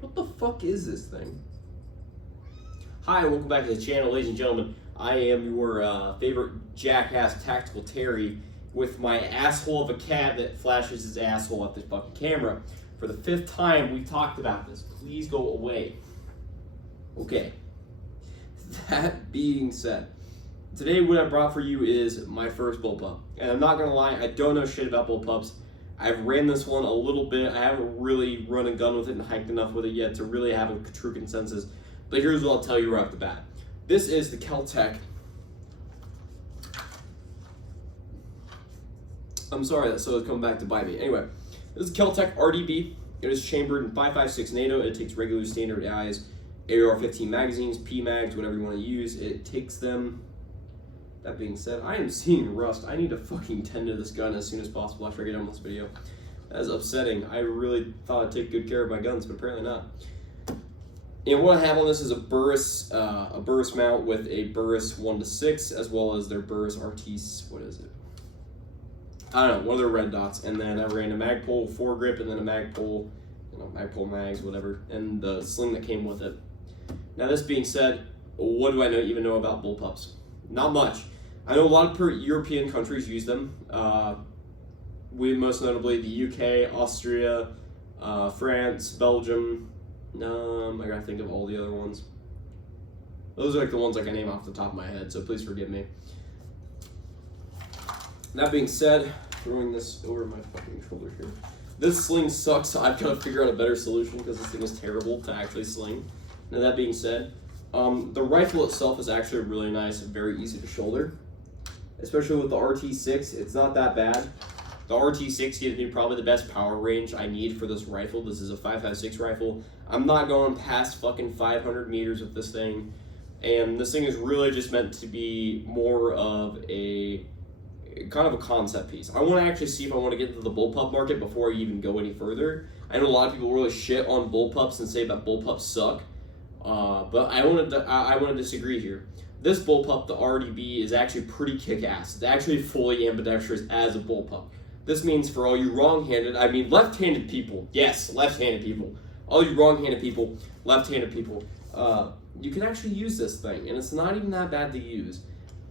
What the fuck is this thing? Hi, and welcome back to the channel, ladies and gentlemen. I am your favorite jackass Tactical Terry with my asshole of a cat that flashes his asshole at this fucking camera. For the 5th time, we've talked about this. Please go away. Okay. That being said, today what I brought for you is my first bullpup. And I'm not gonna lie, I don't know shit about bullpups. I've ran this one a little bit. I haven't really run and gun with it and hiked enough with it yet to really have a true consensus. But here's what I'll tell you right off the bat. This is the Kel-Tec. I'm sorry, so it's coming back to bite me. Anyway, this is Kel-Tec RDB. It is chambered in 5.56 NATO. It takes regular standard AIs, AR-15 magazines, P-mags, whatever you want to use. It takes them. That being said, I am seeing rust. I need to fucking tend to this gun as soon as possible after I get done with this video. That is upsetting. I really thought I'd take good care of my guns, but apparently not. And what I have on this is a Burris mount with a Burris 1-6, as well as their Burris RT, what is it? I don't know, one of their red dots. And then I ran a Magpul foregrip and then a Magpul, Magpul mags, whatever, and the sling that came with it. Now this being said, what do I even know about bullpups? Not much. I know a lot of European countries use them. Most notably the UK, Austria, France, Belgium. I gotta think of all the other ones. Those are like the ones I name off the top of my head, so please forgive me. That being said, throwing this over my fucking shoulder here. This sling sucks, so I've got to figure out a better solution because this thing is terrible to actually sling. Now that being said, the rifle itself is actually really nice and very easy to shoulder. Especially with the RT6, it's not that bad. The RT6 gives me probably the best power range I need for this rifle. This is a 5.56 rifle. I'm not going past fucking 500 meters with this thing. And this thing is really just meant to be more of a kind of a concept piece. I want to actually see if I want to get into the bullpup market before I even go any further. I know a lot of people really shit on bullpups and say that bullpups suck. But I want to disagree here. This bullpup, the RDB, is actually pretty kick-ass. It's actually fully ambidextrous as a bullpup. This means for all you left-handed people, yes, left-handed people, all you wrong-handed people, left-handed people, you can actually use this thing, and it's not even that bad to use.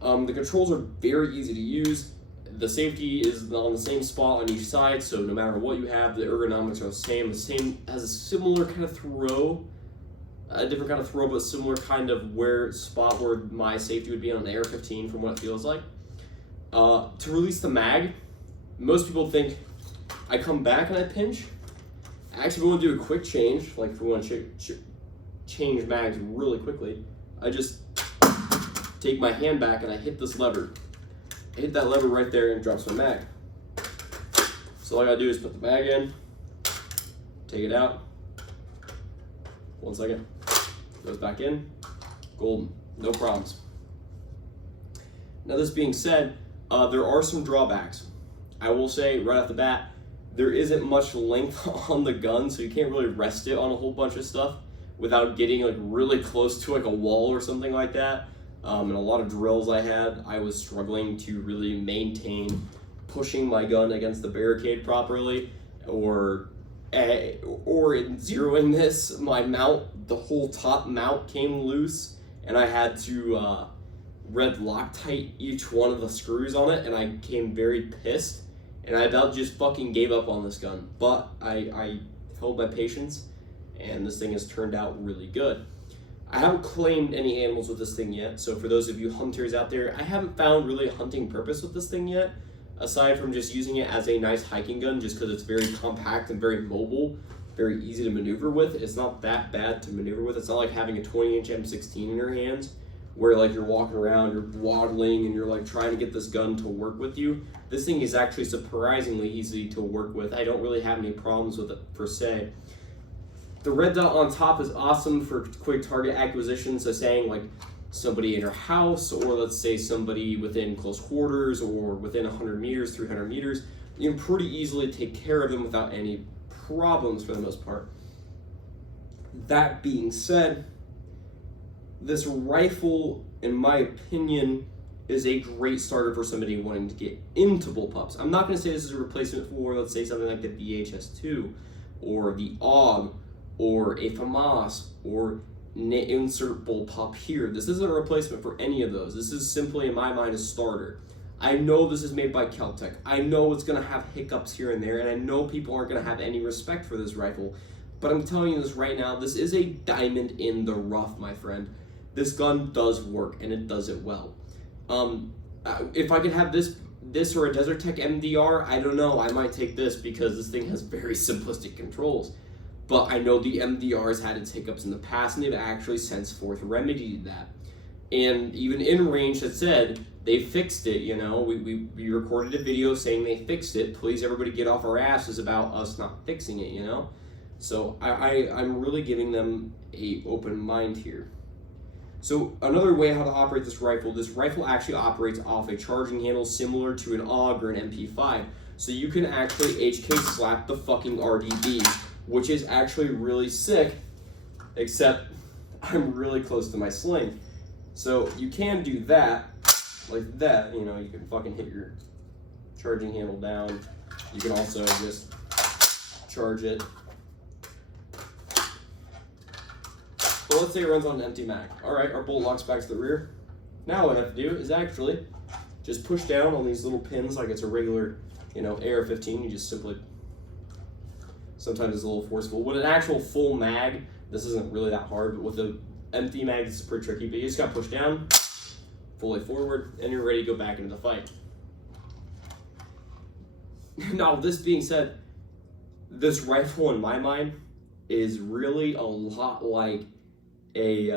The controls are very easy to use. The safety is on the same spot on each side, so no matter what you have, the ergonomics are the same. The same has a similar kind of throw. A different kind of throw, but similar kind of spot where my safety would be on an AR-15 from what it feels like. To release the mag, most people think I come back and I pinch. I actually want to do a quick change, like if we want to change mags really quickly. I just take my hand back and I hit this lever. I hit that lever right there and it drops my mag. So all I gotta do is put the mag in, take it out. 1 second. Goes back in. Golden. No problems. Now this being said, there are some drawbacks. I will say right off the bat, there isn't much length on the gun, so you can't really rest it on a whole bunch of stuff without getting like really close to like a wall or something like that. And a lot of drills I had, I was struggling to really maintain pushing my gun against the barricade properly, or in zeroing this, my mount, the whole top mount came loose, and I had to red Loctite each one of the screws on it, and I became very pissed, and I about just fucking gave up on this gun. But I held my patience, and this thing has turned out really good. I haven't claimed any animals with this thing yet, so for those of you hunters out there, I haven't found really a hunting purpose with this thing yet, aside from just using it as a nice hiking gun, just because it's very compact and very mobile, very easy to maneuver with. It's not that bad to maneuver with. It's not like having a 20-inch M16 in your hands, where like you're walking around, you're waddling, and you're like trying to get this gun to work with you. This thing is actually surprisingly easy to work with. I don't really have any problems with it per se. The red dot on top is awesome for quick target acquisition, so saying like somebody in your house, or let's say somebody within close quarters, or within 100 meters, 300 meters, you can pretty easily take care of them without any problems for the most part. That being said, this rifle, in my opinion, is a great starter for somebody wanting to get into bullpups. I'm not going to say this is a replacement for, let's say, something like the VHS2 or the AUG or a FAMAS, or insert bullpup here. This isn't a replacement for any of those. This is simply, in my mind, a starter. I know this is made by Kel-Tec. I know it's going to have hiccups here and there, and I know people aren't going to have any respect for this rifle. But I'm telling you this right now, this is a diamond in the rough, my friend. This gun does work, and it does it well. If I could have this or a Desert Tech MDR, I don't know. I might take this because this thing has very simplistic controls. But I know the MDR's had its hiccups in the past, and they've actually since forth remedied that. And even in range that said, they fixed it, you know. We recorded a video saying they fixed it. Please, everybody get off our asses about us not fixing it, you know. So I'm really giving them a open mind here. So another way how to operate this rifle actually operates off a charging handle similar to an AUG or an MP5. So you can actually HK slap the fucking RDB, which is actually really sick, except I'm really close to my sling. So you can do that, like that, you know, you can fucking hit your charging handle down. You can also just charge it. So let's say it runs on an empty mag. Alright, our bolt locks back to the rear. Now what I have to do is actually just push down on these little pins like it's a regular, you know, AR-15. You just simply, sometimes it's a little forceful. With an actual full mag, this isn't really that hard, but with an empty mag, it's pretty tricky. But you just got to push down, fully forward, and you're ready to go back into the fight. Now, this being said, this rifle, in my mind, is really a lot like it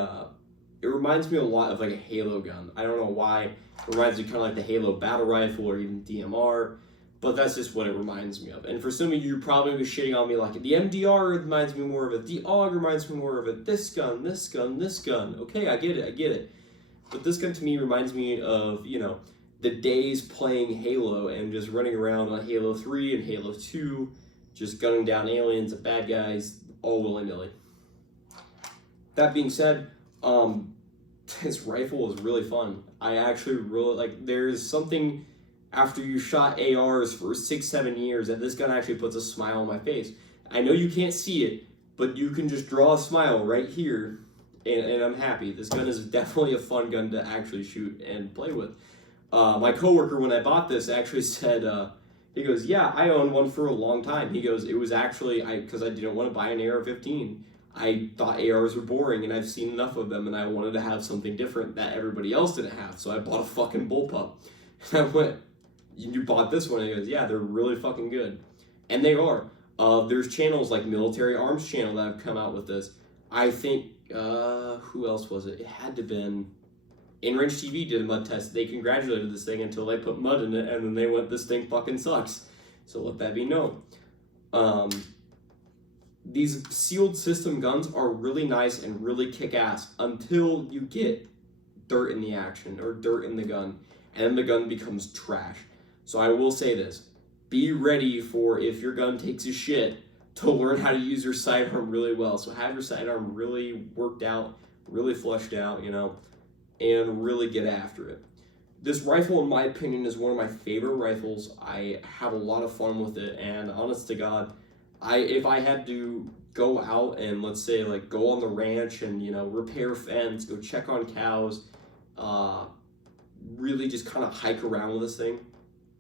reminds me a lot of like a Halo gun. I don't know why. It reminds me kind of like the Halo battle rifle or even DMR, but that's just what it reminds me of. And for some of you, probably be shitting on me like the MDR reminds me more of it, the AUG reminds me more of it, this gun, this gun, this gun. Okay, I get it. But this gun to me reminds me of, you know, the days playing Halo and just running around on Halo 3 and Halo 2, just gunning down aliens and bad guys all willy-nilly. That being said, this rifle is really fun. I actually really, like, there's something after you shot ARs for 6-7 years that this gun actually puts a smile on my face. I know you can't see it, but you can just draw a smile right here, and I'm happy. This gun is definitely a fun gun to actually shoot and play with. My coworker, when I bought this, actually said, he goes, yeah, I owned one for a long time. He goes, it was actually, because I didn't want to buy an AR-15. I thought ARs were boring, and I've seen enough of them, and I wanted to have something different that everybody else didn't have, so I bought a fucking Bullpup. And I went, you bought this one? And he goes, yeah, they're really fucking good. And they are. There's channels like Military Arms Channel that have come out with this. I think, who else was it? It had to have been InRange TV did a mud test. They congratulated this thing until they put mud in it, and then they went, this thing fucking sucks. So let that be known. These sealed system guns are really nice and really kick-ass until you get dirt in the action or dirt in the gun, and then the gun becomes trash. So I will say this, be ready for, if your gun takes a shit, to learn how to use your sidearm really well. So have your sidearm really worked out, really fleshed out, you know, and really get after it. This rifle, in my opinion, is one of my favorite rifles. I have a lot of fun with it, and honest to God, if I had to go out and, let's say, like, go on the ranch and, you know, repair fence, go check on cows, really just kind of hike around with this thing,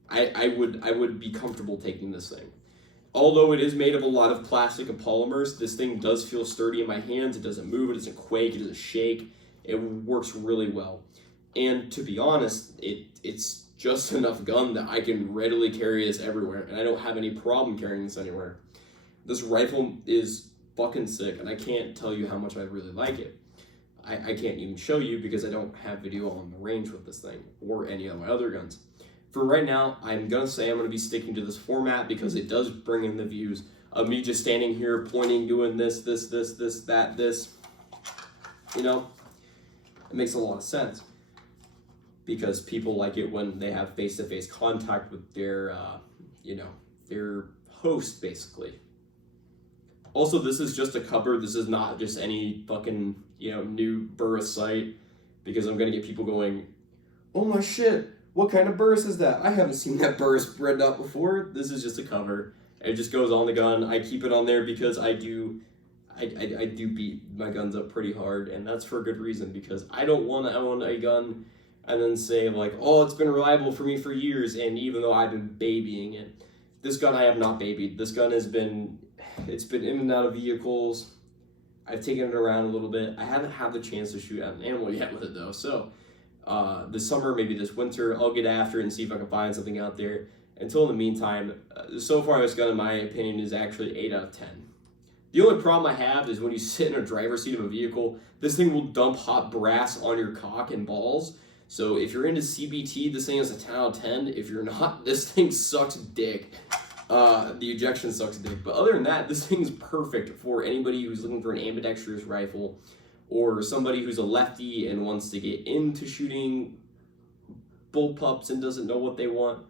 I would be comfortable taking this thing. Although it is made of a lot of plastic and polymers, this thing does feel sturdy in my hands. It doesn't move, it doesn't quake, it doesn't shake. It works really well. And to be honest, it's just enough gun that I can readily carry this everywhere, and I don't have any problem carrying this anywhere. This rifle is fucking sick, and I can't tell you how much I really like it. I can't even show you because I don't have video on the range with this thing or any of my other guns. For right now, I'm going to say I'm going to be sticking to this format because it does bring in the views of me just standing here pointing, doing this, that. You know, it makes a lot of sense because people like it when they have face-to-face contact with their, you know, their host, basically. Also, this is just a cover. This is not just any fucking, you know, new burst site, because I'm going to get people going, oh my shit, what kind of burst is that? I haven't seen that burst spread out before. This is just a cover. It just goes on the gun. I keep it on there because I do, I do beat my guns up pretty hard, and that's for a good reason, because I don't want to own a gun and then say like, oh, it's been reliable for me for years, and even though I've been babying it. This gun I have not babied. This gun it's been in and out of vehicles. I've taken it around a little bit. I haven't had the chance to shoot at an animal yet with it though. So this summer, maybe this winter, I'll get after it and see if I can find something out there. Until in the meantime, so far this gun, in my opinion, is actually 8 out of 10. The only problem I have is when you sit in a driver's seat of a vehicle, this thing will dump hot brass on your cock and balls. So if you're into CBT, this thing is a 10 out of 10. If you're not, this thing sucks dick. The ejection sucks dick. But other than that, this thing's perfect for anybody who's looking for an ambidextrous rifle, or somebody who's a lefty and wants to get into shooting bullpups and doesn't know what they want.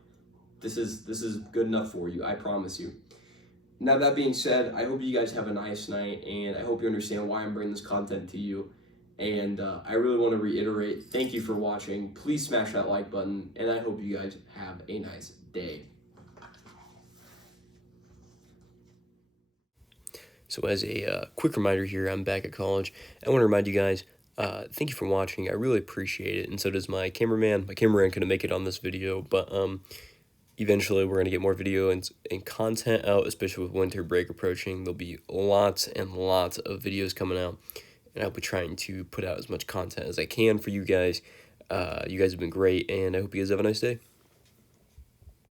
This is good enough for you, I promise you. Now that being said, I hope you guys have a nice night, and I hope you understand why I'm bringing this content to you. And I really want to reiterate, thank you for watching. Please smash that like button, and I hope you guys have a nice day. So as a quick reminder here, I'm back at college. I want to remind you guys, thank you for watching. I really appreciate it, and so does my cameraman. My cameraman couldn't make it on this video, but eventually we're going to get more video and content out, especially with winter break approaching. There'll be lots and lots of videos coming out, and I'll be trying to put out as much content as I can for you guys. You guys have been great, and I hope you guys have a nice day.